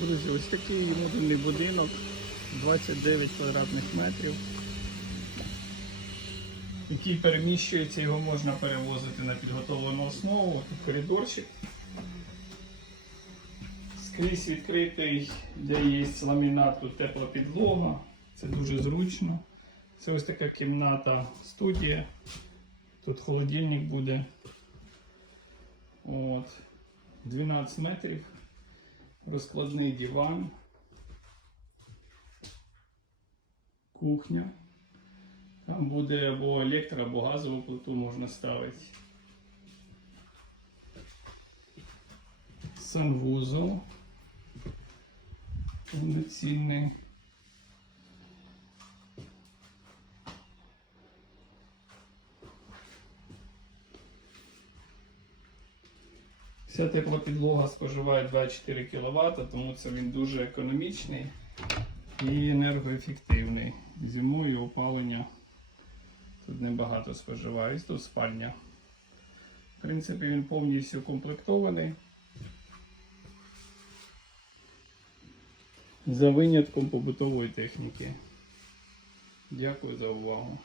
Друзі, ось такий модульний будинок, 29 квадратних метрів, який переміщується, його можна перевозити на підготовлену основу. Тут коридорчик. Скрізь відкритий, де є ламінат, тут тепла підлога. Це дуже зручно. Це ось така кімната студія. Тут холодильник буде. От. 12 метрів. Розкладний диван. Кухня. Там буде або електро, або газову плиту можна ставити. Санвузол. Повноцінний. Вся тепла підлога споживає 2,4 кВт, тому це він дуже економічний і енергоефективний. Зимою опалення тут небагато споживає. Тут спальня. В принципі, він повністю комплектований. За винятком побутової техніки. Дякую за увагу.